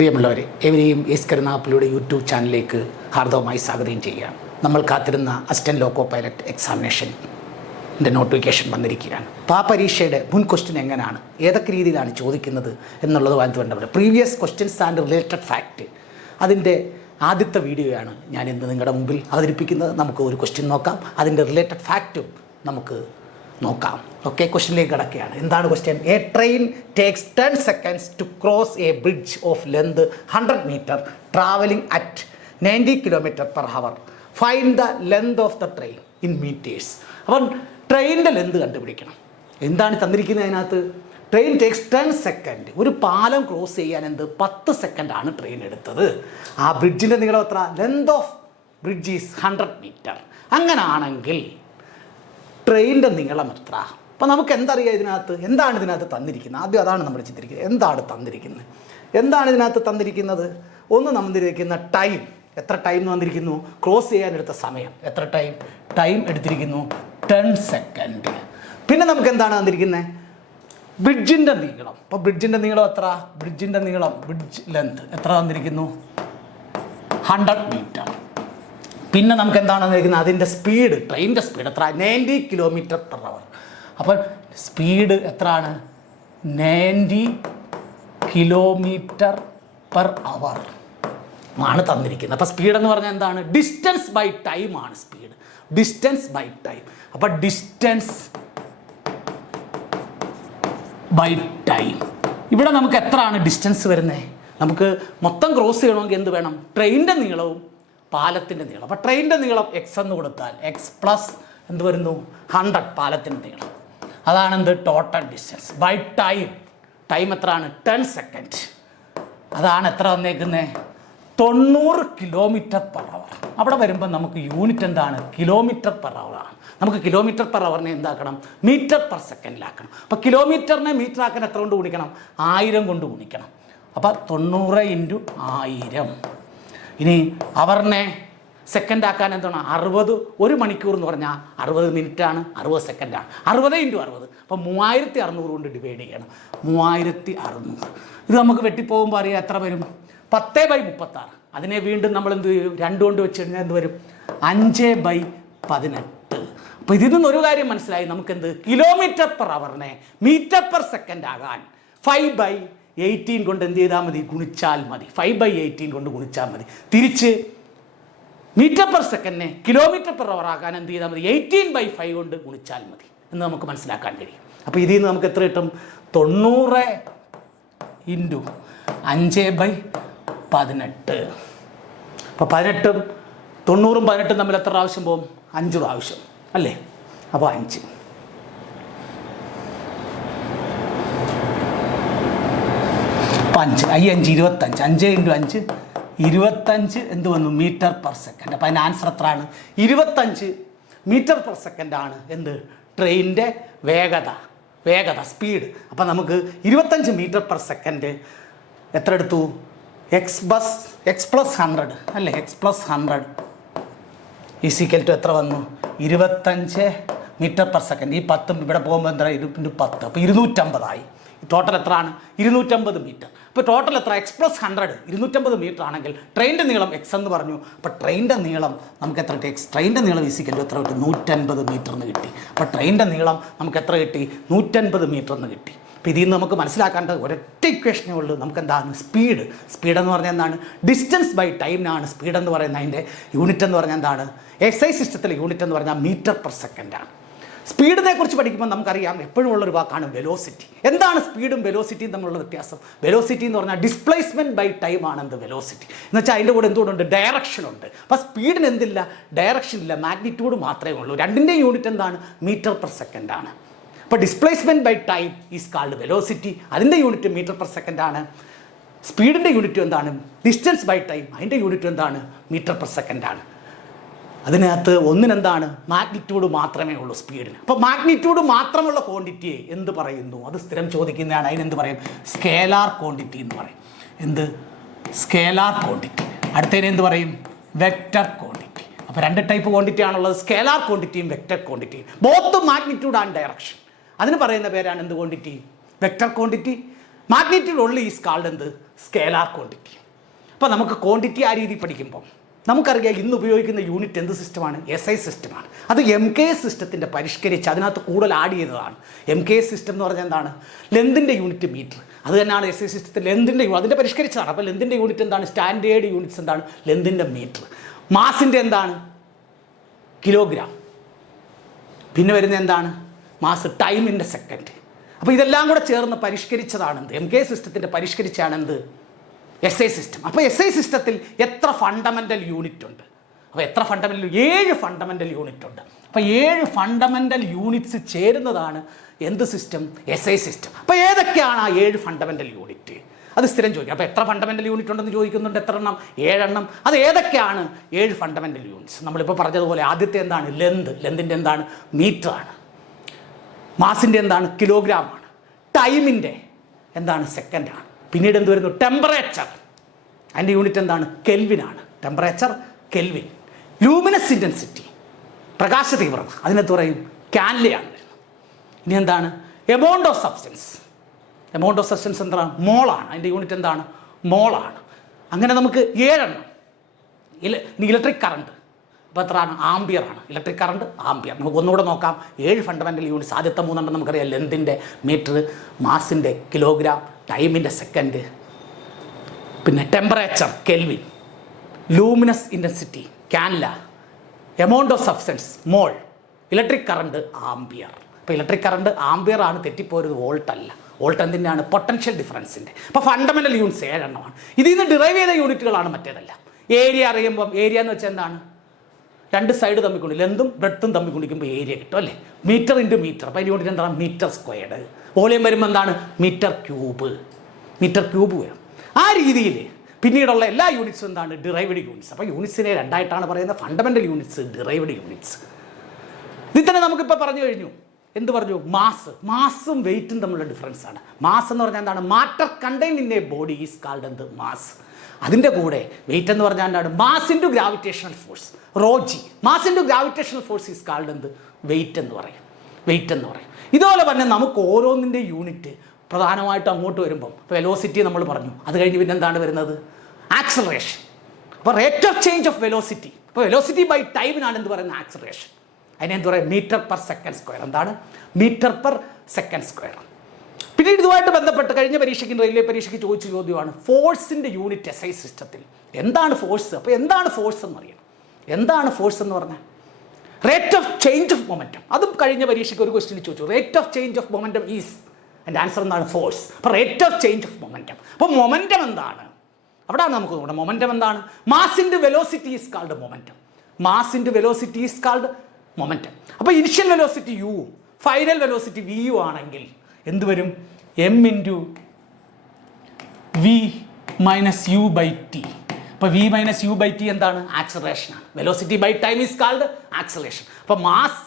പ്രിയമുള്ളവരെ എവരെയും S കരുനാപ്പിലൂടെ YouTube ചാനലിലേക്ക് ഹാർദവമായി സ്വാഗതം ചെയ്യുകയാണ്. നമ്മൾ കാത്തിരുന്ന അസിസ്റ്റന്റ് ലോക്കോ പൈലറ്റ് എക്സാമിനേഷൻ എന്റെ നോട്ടിഫിക്കേഷൻ വന്നിരിക്കുകയാണ്. അപ്പോൾ ആ പരീക്ഷയുടെ മുൻ ക്വസ്റ്റ്യൻ എങ്ങനെയാണ് ഏതൊക്കെ രീതിയിലാണ് ചോദിക്കുന്നത് എന്നുള്ളതുമായി ബന്ധപ്പെട്ട് previous questions and related fact അതിന്റെ ആദ്യത്തെ വീഡിയോയാണ് ഞാൻ ഇന്ന് നിങ്ങളുടെ മുമ്പിൽ അവതരിപ്പിക്കുന്നത്. നമുക്ക് ഒരു ക്വസ്റ്റ്യൻ നോക്കാം. അതിന്റെ റിലേറ്റഡ് ഫാക്റ്റും നമുക്ക് നോക്കാം. ഓക്കെ ക്വസ്റ്റ്യനിലേക്ക് കിടക്കുകയാണ്. എന്താണ് question a train takes ten seconds to cross a bridge of length hundred metre travelling at ninety kilometre per hour find the length of the train in metres അപ്പം ട്രെയിനിന്റെ length കണ്ടുപിടിക്കണം. എന്താണ് തന്നിരിക്കുന്നത് അതിനകത്ത്? ട്രെയിൻ ടേക്സ് ടെൻ സെക്കൻഡ് ഒരു പാലം cross ചെയ്യാൻ എന്ത്? പത്ത് സെക്കൻഡാണ് ട്രെയിൻ എടുത്തത്. ആ ബ്രിഡ്ജിന്റെ നീളം എത്ര? Length of bridge is hundred metre അങ്ങനാണെങ്കിൽ ട്രെയിനിന്റെ നീളം എത്ര? അപ്പോൾ നമുക്ക് എന്തറിയാം ഇതിനകത്ത്? എന്താണ് ഇതിനകത്ത് തന്നിരിക്കുന്നത്? ആദ്യം അതാണ് നമ്മൾ ചിന്തിരിക്കുന്നത് എന്താണ് തന്നിരിക്കുന്നത്? എന്താണ് ഇതിനകത്ത് തന്നിരിക്കുന്നത്? ഒന്ന് തന്നിരിക്കുന്ന ടൈം. എത്ര ടൈം തന്നിരിക്കുന്നു ക്രോസ് ചെയ്യാനെടുത്ത സമയം. എത്ര ടൈം? ടൈം എടുത്തിരിക്കുന്നു ടെൻ സെക്കൻഡ്. പിന്നെ നമുക്ക് എന്താണ് തന്നിരിക്കുന്നത്? ബ്രിഡ്ജിന്റെ നീളം. അപ്പോൾ ബ്രിഡ്ജിന്റെ നീളം എത്ര? ബ്രിഡ്ജിന്റെ നീളം. Bridge length. എത്ര തന്നിരിക്കുന്നു? Hundred metre. പിന്നെ നമുക്ക് എന്താണ് തന്നിരിക്കുന്നത് അതിന്റെ സ്പീഡ് ട്രെയിനിന്റെ സ്പീഡ് എത്ര? നയന്റി കിലോമീറ്റർ പെർ അവർ അപ്പോൾ സ്പീഡ് എത്രയാണ്? നയന്റി കിലോമീറ്റർ പെർ അവർ ആണ് തന്നിരിക്കുന്നത്. അപ്പോൾ സ്പീഡ് എന്ന് പറഞ്ഞാൽ എന്താണ്? ഡിസ്റ്റൻസ് ബൈ ടൈം ആണ് സ്പീഡ്. ഡിസ്റ്റൻസ് ബൈ ടൈം അപ്പോൾ ഡിസ്റ്റൻസ് ബൈ ടൈം ഇവിടെ നമുക്ക് എത്രയാണ് ഡിസ്റ്റൻസ് വരുന്നത്? നമുക്ക് മൊത്തം ക്രോസ് ചെയ്യണമെങ്കിൽ എന്ത് വേണം? ട്രെയിനിന്റെ നീളവും പാലത്തിന്റെ നീളം. അപ്പോൾ ട്രെയിനിന്റെ നീളം എക്സ് എന്ന് കൊടുത്താൽ എക്സ് പ്ലസ് എന്ത് വരുന്നു? ഹൺഡ്രഡ് പാലത്തിന്റെ നീളം. അതാണ് എന്ത് total distance by time time എത്രയാണ്? ടെൻ സെക്കൻഡ് അതാണ് എത്ര വന്നേക്കുന്നത് തൊണ്ണൂറ് കിലോമീറ്റർ പെർ അവർ അവിടെ വരുമ്പോൾ നമുക്ക് യൂണിറ്റ് എന്താണ്? കിലോമീറ്റർ പെർ അവറാണ് നമുക്ക് കിലോമീറ്റർ പെർ അവറിനെ എന്താക്കണം? മീറ്റർ പെർ സെക്കൻഡിലാക്കണം അപ്പോൾ കിലോമീറ്ററിനെ മീറ്റർ ആക്കാൻ എത്ര കൊണ്ട് ഗുണിക്കണം? ആയിരം കൊണ്ട് ഗുണിക്കണം. അപ്പോൾ തൊണ്ണൂറ് ഇന്റു ആയിരം. ഇനി അവറിനെ സെക്കൻഡ് ആക്കാൻ എന്താണ്? അറുപത് ഒരു മണിക്കൂർ എന്ന് പറഞ്ഞാൽ അറുപത് മിനിറ്റാണ് അറുപത് സെക്കൻഡാണ് അറുപത് ഇന്റു അറുപത്. അപ്പോൾ മൂവായിരത്തി അറുന്നൂറ് കൊണ്ട് ഡിവൈഡ് ചെയ്യണം. മൂവായിരത്തി അറുന്നൂറ് ഇത് നമുക്ക് വെട്ടിപ്പോകുമ്പോൾ അറിയാം എത്ര വരും? പത്ത് ബൈ മുപ്പത്താറ്. അതിനെ വീണ്ടും നമ്മൾ എന്ത് ചെയ്യും? രണ്ട് കൊണ്ട് വെച്ച് കഴിഞ്ഞാൽ എന്ത് വരും? അഞ്ച് ബൈ പതിനെട്ട്. അപ്പോൾ ഇതിൽ നിന്ന് ഒരു കാര്യം മനസ്സിലായി. നമുക്കെന്ത്? കിലോമീറ്റർ പെർ അവറിനെ മീറ്റർ പെർ സെക്കൻഡ് ആകാൻ. ഫൈവ് ബൈ എയ്റ്റീൻ കൊണ്ട് എന്ത് ചെയ്താൽ മതി? ഗുണിച്ചാൽ മതി. ഫൈവ് ബൈ എയ്റ്റീൻ കൊണ്ട് ഗുണിച്ചാൽ മതി. തിരിച്ച് മീറ്റർ പെർ സെക്കൻഡിനെ കിലോമീറ്റർ പെർ അവർ ആകാൻ എന്ത് ചെയ്താൽ മതി? എയ്റ്റീൻ ബൈ ഫൈവ് കൊണ്ട് ഗുണിച്ചാൽ മതി. എന്ന് നമുക്ക് മനസ്സിലാക്കാൻ കഴിയും. അപ്പോൾ ഇതിൽ നിന്ന് നമുക്ക് എത്ര കിട്ടും? തൊണ്ണൂറ് ഇന്റു അഞ്ച് ബൈ പതിനെട്ട്. അപ്പോൾ പതിനെട്ടും തൊണ്ണൂറും പതിനെട്ടും തമ്മിൽ എത്ര പ്രാവശ്യം പോകും? അഞ്ച് പ്രാവശ്യം. അല്ലേ? അപ്പോൾ അഞ്ച്. അഞ്ച് ഐ അഞ്ച് ഇരുപത്തഞ്ച് അഞ്ച് ഇന്റു അഞ്ച് ഇരുപത്തഞ്ച് എന്ത് വന്നു? Metre per second. അപ്പോൾ അതിന്റെ ആൻസർ എത്രയാണ്? ഇരുപത്തഞ്ച് മീറ്റർ പെർ ആണ്. എന്ത്? ട്രെയിനിന്റെ വേഗത വേഗത സ്പീഡ് അപ്പോൾ നമുക്ക് ഇരുപത്തഞ്ച് മീറ്റർ പെർ സെക്കൻഡ് എത്ര എടുത്തു? X plus X plus hundred അല്ലേ? X plus hundred is equal to എത്ര വന്നു? ഇരുപത്തഞ്ച് മീറ്റർ പെർ സെക്കൻഡ്. ഈ പത്തും ഇവിടെ പോകുമ്പോൾ എന്താ? ഇരുപത്തിന്റെ പത്ത്. അപ്പോൾ ഇരുന്നൂറ്റമ്പതായി. ടോട്ടൽ എത്രയാണ്? ഇരുന്നൂറ്റമ്പത് മീറ്റർ അപ്പോൾ ടോട്ടൽ എത്ര? എക്സ് പ്ലസ് ഹൺഡ്രഡ് ഇരുന്നൂറ്റമ്പത് മീറ്റർ ആണെങ്കിൽ ട്രെയിനിന്റെ നീളം എക്സ് എന്ന് പറഞ്ഞു. അപ്പോൾ ട്രെയിനിന്റെ നീളം നമുക്ക് എത്ര കിട്ടി? എക്സ് ട്രെയിനിന്റെ നീളം ഈസിക്കൽ ടു എത്ര കിട്ടി? നൂറ്റൻപത് മീറ്റർ എന്ന് കിട്ടി. അപ്പോൾ ട്രെയിനിന്റെ നീളം നമുക്ക് എത്ര കിട്ടി? നൂറ്റൻപത് മീറ്റർ എന്ന് കിട്ടി. അപ്പോൾ ഇതിൽ നിന്ന് നമുക്ക് മനസ്സിലാക്കേണ്ടത് ഒരൊറ്റ ഇക്വേഷനേ ഉള്ളൂ. നമുക്ക് എന്താണ് സ്പീഡ് സ്പീഡ് എന്ന് പറഞ്ഞാൽ എന്താണ്? ഡിസ്റ്റൻസ് ബൈ ടൈമിനാണ് സ്പീഡ് എന്ന് പറയുന്നത്. അതിന്റെ യൂണിറ്റ് എന്ന് പറഞ്ഞാൽ എന്താണ്? എസ് ഐ സിസ്റ്റത്തിലെ യൂണിറ്റ് എന്ന് പറഞ്ഞാൽ മീറ്റർ പെർ സെക്കൻഡാണ് സ്പീഡിനെ കുറിച്ച് പഠിക്കുമ്പോൾ നമുക്കറിയാം എപ്പോഴും ഉള്ളൊരു വാക്കാണ് വെലോസിറ്റി എന്താണ് സ്പീഡും വെലോസിറ്റിയും തമ്മിലുള്ള വ്യത്യാസം? വെലോസിറ്റി എന്ന് പറഞ്ഞാൽ ഡിസ്പ്ലേസ്മെന്റ് ബൈ ടൈം ആണ് എന്ത് വെലോസിറ്റി എന്ന് വെച്ചാൽ അതിന്റെ കൂടെ എന്തുകൊണ്ടുണ്ട്? ഡയറക്ഷൻ ഉണ്ട്. അപ്പോൾ സ്പീഡിന് എന്തില്ല? ഡയറക്ഷൻ ഇല്ല. മാഗ്നിറ്റ്യൂഡ് മാത്രമേ ഉള്ളൂ. രണ്ടിന്റെ യൂണിറ്റ് എന്താണ്? മീറ്റർ പെർ സെക്കൻഡ് ആണ്. അപ്പോൾ displacement by time is called velocity അതിന്റെ യൂണിറ്റ് മീറ്റർ പെർ സെക്കൻഡ് ആണ്. സ്പീഡിന്റെ യൂണിറ്റ് എന്താണ്? ഡിസ്റ്റൻസ് ബൈ ടൈം അതിന്റെ യൂണിറ്റ് എന്താണ്? മീറ്റർ പെർ സെക്കൻഡ് ആണ്. അതിനകത്ത് ഒന്നിനെന്താണ്? മാഗ്നിറ്റ്യൂഡ് മാത്രമേ ഉള്ളൂ സ്പീഡിന് അപ്പോൾ മാഗ്നിറ്റ്യൂഡ് മാത്രമുള്ള ക്വാണ്ടിറ്റിയെ എന്ത് പറയുന്നു? അത് സ്ഥിരം ചോദിക്കുന്നതാണ്. അതിനെന്ത് പറയും? സ്കേലാർ ക്വാണ്ടിറ്റി എന്ന് പറയും. എന്ത്? സ്കേലാർ ക്വാണ്ടിറ്റി അടുത്തതിന് എന്ത് പറയും? വെക്റ്റർ ക്വാണ്ടിറ്റി അപ്പോൾ രണ്ട് ടൈപ്പ് ക്വാണ്ടിറ്റി ആണുള്ളത്. സ്കേലാർ ക്വാണ്ടിറ്റിയും വെക്റ്റർ ക്വാണ്ടിറ്റിയും ബോത്ത് മാഗ്നിറ്റ്യൂഡ് ആൻഡ് ഡയറക്ഷൻ അതിന് പറയുന്ന പേരാണ് എന്ത് quantity vector quantity magnitude only is called എന്ത്? സ്കേലാർ ക്വാണ്ടിറ്റി അപ്പോൾ നമുക്ക് ക്വാണ്ടിറ്റി ആ രീതി പഠിക്കുമ്പോൾ നമുക്കറിയാം ഇന്ന് ഉപയോഗിക്കുന്ന യൂണിറ്റ് എന്ത് സിസ്റ്റമാണ്? എസ് ഐ സിസ്റ്റമാണ്. അത് എം കെ എസ് സിസ്റ്റത്തിന്റെ പരിഷ്കരിച്ച് അതിനകത്ത് കൂടുതൽ ആഡ് ചെയ്തതാണ് എം കെ എസ് സിസ്റ്റം എന്ന് പറഞ്ഞാൽ എന്താണ്? ലെന്തിന്റെ യൂണിറ്റ് മീറ്റർ അത് തന്നെയാണ് എസ് ഐ സിസ്റ്റത്തിൽ ലെന്തിന്റെ അതിന്റെ പരിഷ്കരിച്ചതാണ്. അപ്പോൾ ലെന്തിന്റെ യൂണിറ്റ് എന്താണ്? സ്റ്റാൻഡേർഡ് യൂണിറ്റ്സ് എന്താണ്? ലെന്തിന്റെ മീറ്റർ മാസിന്റെ എന്താണ്? കിലോഗ്രാം പിന്നെ വരുന്ന എന്താണ്? മാസ് ടൈമിന്റെ സെക്കൻഡ് അപ്പോൾ ഇതെല്ലാം കൂടെ ചേർന്ന് പരിഷ്കരിച്ചതാണെന്ത് എം കെ സിസ്റ്റത്തിന്റെ പരിഷ്കരിച്ചാണ് എന്ത്? എസ് ഐ സിസ്റ്റം അപ്പോൾ എസ് ഐ സിസ്റ്റത്തിൽ എത്ര ഫണ്ടമെന്റൽ യൂണിറ്റ് ഉണ്ട്? അപ്പോൾ എത്ര ഫണ്ടമെന്റൽ ഏഴ് ഫണ്ടമെന്റൽ യൂണിറ്റ് ഉണ്ട്. അപ്പോൾ ഏഴ് ഫണ്ടമെന്റൽ യൂണിറ്റ്സ് ചേരുന്നതാണ് എന്ത് സിസ്റ്റം എസ് ഐ സിസ്റ്റം അപ്പോൾ ഏതൊക്കെയാണ് ആ ഏഴ് ഫണ്ടമെന്റൽ യൂണിറ്റ് അത് സ്ഥിരം ചോദിക്കും. അപ്പോൾ എത്ര ഫണ്ടമെന്റൽ യൂണിറ്റ് ഉണ്ടെന്ന് ചോദിക്കുന്നുണ്ട്? എത്ര എണ്ണം? ഏഴെണ്ണം. അത് ഏതൊക്കെയാണ് ഏഴ് ഫണ്ടമെന്റൽ യൂണിറ്റ്സ് നമ്മളിപ്പോൾ പറഞ്ഞതുപോലെ ആദ്യത്തെ എന്താണ്? ലെന്ത് ലെന്തിന്റെ എന്താണ്? മീറ്ററാണ് മാസിന്റെ എന്താണ്? കിലോഗ്രാമാണ് ടൈമിന്റെ എന്താണ്? സെക്കൻഡാണ് പിന്നീട് എന്ത് വരുന്നു? ടെമ്പറേച്ചർ അതിന്റെ യൂണിറ്റ് എന്താണ്? കെൽവിനാണ് ടെമ്പറേച്ചർ കെൽവിൻ ലൂമിനസ് ഇന്റൻസിറ്റി പ്രകാശ തീവ്രത. അതിനകത്ത് പറയും? കാൻലയാണ് വരുന്നത്. ഇനി എന്താണ്? Amount of substance amount of substance എന്താണ്? മോളാണ് അതിന്റെ യൂണിറ്റ് എന്താണ്? മോളാണ് അങ്ങനെ നമുക്ക് ഏഴെണ്ണം. ഇല ഇനി ഇലക്ട്രിക് കറണ്ട് അപ്പോൾ എത്രയാണ് ആംബിയർ ആണ്. ഇലക്ട്രിക് കറണ്ട് ആംബിയർ നമുക്ക് ഒന്നുകൂടെ നോക്കാം. ഏഴ് ഫണ്ടമെന്റൽ യൂണിറ്റ്സ് ആദ്യത്തെ മൂന്നെണ്ണം നമുക്കറിയാം. ലെന്തിന്റെ മീറ്റർ മാസിന്റെ കിലോഗ്രാം ടൈമിന്റെ സെക്കൻഡ് പിന്നെ temperature kelvin luminous intensity candela amount of substance mole electric current ampere അപ്പോൾ ഇലക്ട്രിക് കറണ്ട് ആംബിയർ ആണ് തെറ്റിപ്പോയത് വോൾട്ട് അല്ല. വോൾട്ട് എന്തിനാണ്? പൊട്ടൻഷ്യൽ ഡിഫറൻസിന്റെ അപ്പോൾ ഫണ്ടമെന്റൽ യൂണിറ്റ്സ് ഏഴെണ്ണമാണ്. ഇതിൽ നിന്ന് ഡിറൈവ് ചെയ്ത യൂണിറ്റുകളാണ് മറ്റേതല്ല. ഏരിയ അറിയുമ്പം ഏരിയ എന്ന് വെച്ചാൽ എന്താണ്? രണ്ട് സൈഡ് തമ്മിൽ കൊണ്ടില്ല ലെന്തും ബ്രെഡ്ത്തും തമ്മിൽ കൊണ്ടിരിക്കുമ്പോൾ ഏരിയ കിട്ടും അല്ലേ? മീറ്റർ ഇന്റു മീറ്റർ അപ്പോൾ അതിന്റെ യൂണിറ്റ് എന്താണ്? മീറ്റർ സ്ക്വയർഡ് വോളിയം വരുമ്പോൾ എന്താണ്? മീറ്റർ ക്യൂബ് മീറ്റർ ക്യൂബ് വരും. ആ രീതിയിൽ പിന്നീടുള്ള എല്ലാ യൂണിറ്റ്സും എന്താണ്? ഡിറൈവഡ് യൂണിറ്റ്സ് അപ്പോൾ യൂണിറ്റ്സിനെ രണ്ടായിട്ടാണ് പറയുന്നത്. ഫണ്ടമെന്റൽ യൂണിറ്റ്സ് ഡിറൈവഡ് യൂണിറ്റ്സ് ഇതിൽ തന്നെ നമുക്കിപ്പോൾ പറഞ്ഞു കഴിഞ്ഞു. എന്ത് പറഞ്ഞു? മാസ് മാസും വെയിറ്റും തമ്മിലുള്ള ഡിഫറൻസ് ആണ്. മാസ് എന്ന് പറഞ്ഞാൽ എന്താണ്? Matter contain in a body is called എന്ത്? മാസ് അതിന്റെ കൂടെ വെയിറ്റ് എന്ന് പറഞ്ഞാൽ എന്താണ്? Mass into gravitational force Roji. Mass into gravitational force is called എന്ത്? വെയിറ്റ് എന്ന് പറയും. വെയിറ്റ് എന്ന് പറയും. ഇതുപോലെ തന്നെ നമുക്ക് ഓരോന്നിന്റെ യൂണിറ്റ് പ്രധാനമായിട്ട് അങ്ങോട്ട് വരുമ്പം ഇപ്പോൾ വെലോസിറ്റി നമ്മൾ പറഞ്ഞു. അത് കഴിഞ്ഞ് പിന്നെ എന്താണ് വരുന്നത്? ആക്സലറേഷൻ അപ്പോൾ rate of change of velocity അപ്പോൾ വെലോസിറ്റി ബൈ ടൈമിനാണ് എന്ത് പറയുന്നത്? ആക്സലറേഷൻ അതിനെ എന്ത് പറയുക മീറ്റർ പെർ സെക്കൻഡ് സ്ക്വയർ എന്താണ്? മീറ്റർ പെർ സെക്കൻഡ് സ്ക്വയർ പിന്നീട് ഇതുമായിട്ട് ബന്ധപ്പെട്ട് കഴിഞ്ഞ പരീക്ഷയ്ക്ക് റെയിൽവേ പരീക്ഷയ്ക്ക് ചോദിച്ച ചോദ്യമാണ് ഫോഴ്സിന്റെ യൂണിറ്റ് എസ് ഐ സിസ്റ്റത്തിൽ എന്താണ് ഫോഴ്സ് അപ്പോൾ എന്താണ് ഫോഴ്സ് എന്ന് അറിയണം. എന്താണ് ഫോഴ്സ് എന്ന് പറഞ്ഞാൽ? Rate of change of momentum അതും കഴിഞ്ഞ പരീക്ഷയ്ക്ക് ഒരു ക്വസ്റ്റിന് ചോദിച്ചു. Rate of change of momentum is എന്റെ ആൻസർ എന്താണ്? ഫോഴ്സ് അപ്പോൾ rate of change of momentum അപ്പോൾ മൊമെന്റം എന്താണ്? അവിടെയാണ് നമുക്ക് നോക്കണം മൊമെന്റം എന്താണ്? മാസിന്റെ velocity is called momentum മാസിന്റെ velocity is called momentum അപ്പോൾ initial velocity u final velocity v u ആണെങ്കിൽ എന്ത് വരും? M into V minus U by t അപ്പോൾ v minus U by T എന്താണ്? ആക്സലറേഷൻ ആണ്. Velocity by time is called acceleration അപ്പോൾ mass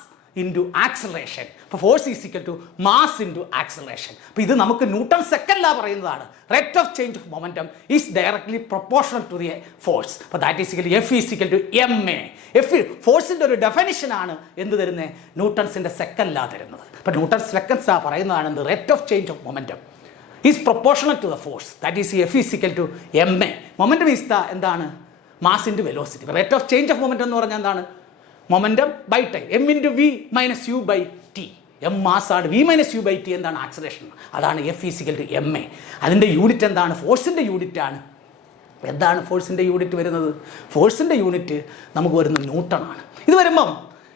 into acceleration അപ്പോൾ force is equal to mass into acceleration അപ്പോൾ ഇത് നമുക്ക് ന്യൂട്ടൺ സെക്കൻഡിലാ പറയുന്നതാണ്. Rate of change of momentum is directly proportional to the force അപ്പോൾ that is equal F is equal to M A F ഫോഴ്സിന്റെ ഒരു ഡെഫിനിഷനാണ് എന്ത് തരുന്നത് ന്യൂട്ടൺസിന്റെ സെക്കൻഡിലാണ് തരുന്നത്. അപ്പോൾ ന്യൂട്ടൺ സെക്കൻഡ്സ് പറയുന്നതാണ് rate of change of momentum is proportional to the force that is F is equal to M A momentum is the എന്താണ്? Mass into velocity rate of change of momentum എന്ന് പറഞ്ഞാൽ എന്താണ്? Momentum by time M into V minus U by T M mass ആണ്. V minus U by T എന്താണ്? Acceleration അതാണ് F is equal to M A അതിന്റെ unit എന്താണ്? ഫോഴ്സിന്റെ unit ആണ്. എന്താണ് ഫോഴ്സിന്റെ യൂണിറ്റ് വരുന്നത്? ഫോഴ്സിന്റെ യൂണിറ്റ് നമുക്ക് വരുന്നത് ന്യൂട്ടണാണ് ഇത് വരുമ്പം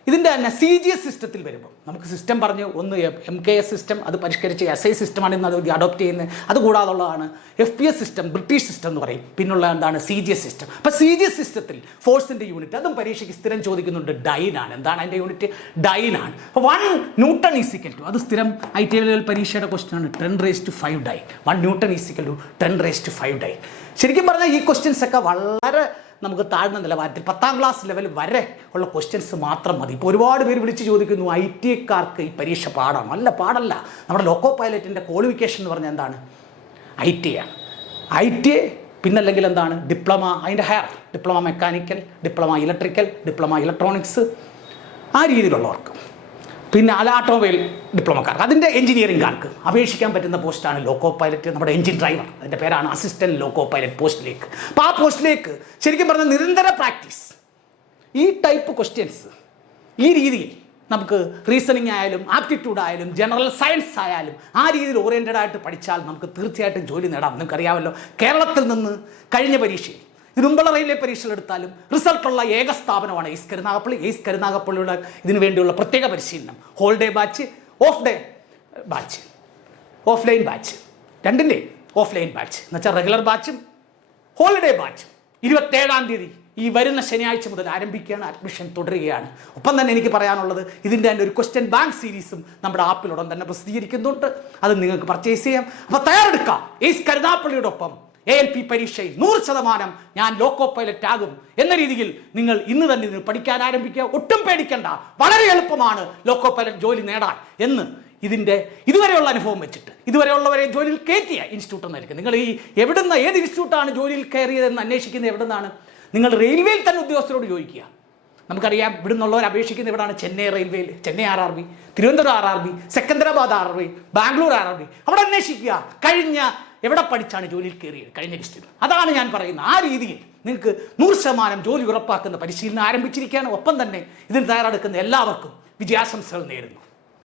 ഇതിന്റെ തന്നെ സി ജി എസ് സിസ്റ്റത്തിൽ വരുമ്പോൾ നമുക്ക് സിസ്റ്റം പറഞ്ഞ് ഒന്ന് എം കെ എസ് സിസ്റ്റം അത് പരിഷ്കരിച്ച് എസ് ഐ സിസ്റ്റമാണ് ഇന്ന് അത് അഡോപ്റ്റ് ചെയ്യുന്നത്. അതുകൂടാതുള്ളതാണ് F P S system British system എന്ന് പറയും. പിന്നുള്ള എന്താണ് സി ജി എസ് സിസ്റ്റം അപ്പോൾ സി ജി എസ് സിസ്റ്റത്തിൽ ഫോഴ്സിന്റെ യൂണിറ്റ് അതും പരീക്ഷയ്ക്ക് സ്ഥിരം ചോദിക്കുന്നുണ്ട്. ഡൈനാണ് എന്താണ് അതിന്റെ യൂണിറ്റ് ഡൈനാണ് അപ്പോൾ വൺ ന്യൂട്ടൺ ഈസിക്കൽ ടു അത് സ്ഥിരം ഐ ടി ലെവൽ പരീക്ഷയുടെ ക്വസ്റ്റൻ ആണ്. Ten raise to five dyne one newton is equal to ten raise to five dyne ശരിക്കും പറഞ്ഞാൽ ഈ ക്വസ്റ്റ്യൻസ് ഒക്കെ വളരെ നമുക്ക് താഴ്ന്ന നിലവാരത്തിൽ പത്താം ക്ലാസ് ലെവൽ വരെ ഉള്ള ക്വസ്റ്റ്യൻസ് മാത്രം മതി. ഇപ്പോൾ ഒരുപാട് പേര് വിളിച്ച് ചോദിക്കുന്നു ഐ ടി ഐക്കാർക്ക് ഈ പരീക്ഷ പാടാണ്? അല്ല പാടല്ല. നമ്മുടെ ലോക്കോ പൈലറ്റിന്റെ ക്വാളിഫിക്കേഷൻ എന്ന് പറഞ്ഞാൽ എന്താണ്? ഐ ടി ആണ് ഐ ടി പിന്നല്ലെങ്കിൽ എന്താണ്? ഡിപ്ലോമ അതിന്റെ higher diploma mechanical diploma electrical diploma electronics ആ രീതിയിലുള്ളവർക്ക്. പിന്നെ അലാട്ടോവേൽ ഡിപ്ലോമക്കാർക്ക് അതിന്റെ എഞ്ചിനീയറിംഗുകാർക്ക് അപേക്ഷിക്കാൻ പറ്റുന്ന പോസ്റ്റാണ് ലോക്കോ പൈലറ്റ് നമ്മുടെ എഞ്ചിൻ ഡ്രൈവർ. അതിന്റെ പേരാണ് അസിസ്റ്റന്റ് ലോക്കോ പൈലറ്റ് പോസ്റ്റിലേക്ക്. അപ്പോൾ ആ പോസ്റ്റിലേക്ക് ശരിക്കും പറഞ്ഞാൽ നിരന്തര പ്രാക്ടീസ്. ഈ ടൈപ്പ് ക്വസ്റ്റ്യൻസ് ഈ രീതിയിൽ നമുക്ക് റീസണിങ് ആയാലും ആപ്റ്റിറ്റ്യൂഡ് ആയാലും ജനറൽ സയൻസ് ആയാലും ആ രീതിയിൽ ഓറിയന്റഡ് ആയിട്ട് പഠിച്ചാൽ നമുക്ക് തീർച്ചയായിട്ടും ജോലി നേടാം. നിങ്ങൾക്കറിയാമല്ലോ കേരളത്തിൽ നിന്ന് കഴിഞ്ഞ പരീക്ഷയിൽ പരീക്ഷകൾ എടുത്താലും റിസൾട്ടുള്ള ഏക സ്ഥാപനമാണ് എയ്സ് കരുനാഗപ്പള്ളി എയ്സ് കരുനാഗപ്പള്ളിയുടെ ഇതിനു വേണ്ടിയുള്ള പ്രത്യേക പരിശീലനം. Whole day batch off day batch offline batch രണ്ടിന്റെ ഓഫ്ലൈൻ ബാച്ച് എന്ന് വെച്ചാൽ റെഗുലർ ബാച്ചും ഹോളിഡേ ബാച്ചും ഇരുപത്തേഴാം തീയതി ഈ വരുന്ന ശനിയാഴ്ച മുതൽ ആരംഭിക്കുകയാണ് അഡ്മിഷൻ തുടരുകയാണ്. ഒപ്പം തന്നെ എനിക്ക് പറയാനുള്ളത് ഇതിന്റെ തന്നെ ഒരു ക്വസ്റ്റ്യൻ ബാങ്ക് സീരീസും നമ്മുടെ ആപ്പിലുടൻ തന്നെ പ്രസിദ്ധീകരിക്കുന്നുണ്ട്. അത് നിങ്ങൾക്ക് പർച്ചേസ് ചെയ്യാം. അപ്പോൾ തയ്യാറെടുക്കാം. എയ്സ് കരുനാപ്പള്ളിയുടെ ഒപ്പം എ എൽ പി പരീക്ഷയിൽ നൂറ് ശതമാനം ഞാൻ ലോക്കോ പൈലറ്റ് ആകും എന്ന രീതിയിൽ നിങ്ങൾ ഇന്ന് തന്നെ ഇതിന് പഠിക്കാൻ ആരംഭിക്കുക. ഒട്ടും പേടിക്കേണ്ട. വളരെ എളുപ്പമാണ് ലോക്കോ പൈലറ്റ് ജോലി നേടാൻ എന്ന് ഇതിന്റെ ഇതുവരെയുള്ള അനുഭവം വെച്ചിട്ട്. ഇതുവരെയുള്ളവരെ ജോലിയിൽ കയറ്റിയ ഇൻസ്റ്റിറ്റ്യൂട്ട് എന്നായിരിക്കും നിങ്ങൾ ഈ എവിടുന്ന ഏത് ഇൻസ്റ്റിറ്റ്യൂട്ടാണ് ജോലിയിൽ കയറിയതെന്ന് അന്വേഷിക്കുന്നത് എവിടുന്നാണ്? നിങ്ങൾ റെയിൽവേയിൽ തന്നെ ഉദ്യോഗസ്ഥരോട് ചോദിക്കുക. നമുക്കറിയാം ഇവിടെ നിന്നുള്ളവർ അപേക്ഷിക്കുന്ന ഇവിടാണ് ചെന്നൈ റെയിൽവേയിൽ Chennai R R B Thiruvananthapuram R R B Secunderabad R R B Bangalore R R B. അവിടെ അന്വേഷിക്കുക. കഴിഞ്ഞ എവിടെ പഠിച്ചാണ് ജോലിയിൽ കയറിയത്? കഴിഞ്ഞ ലിസ്റ്റിൽ. അതാണ് ഞാൻ പറയുന്നത്. ആ രീതിയിൽ നിങ്ങൾക്ക് നൂറ് ശതമാനം ജോലി ഉറപ്പാക്കുന്ന പരിശീലനം ആരംഭിച്ചിരിക്കുകയാണ്. ഒപ്പം തന്നെ ഇതിന് തയ്യാറെടുക്കുന്ന എല്ലാവർക്കും വിജയാശംസകൾ നേരുന്നു.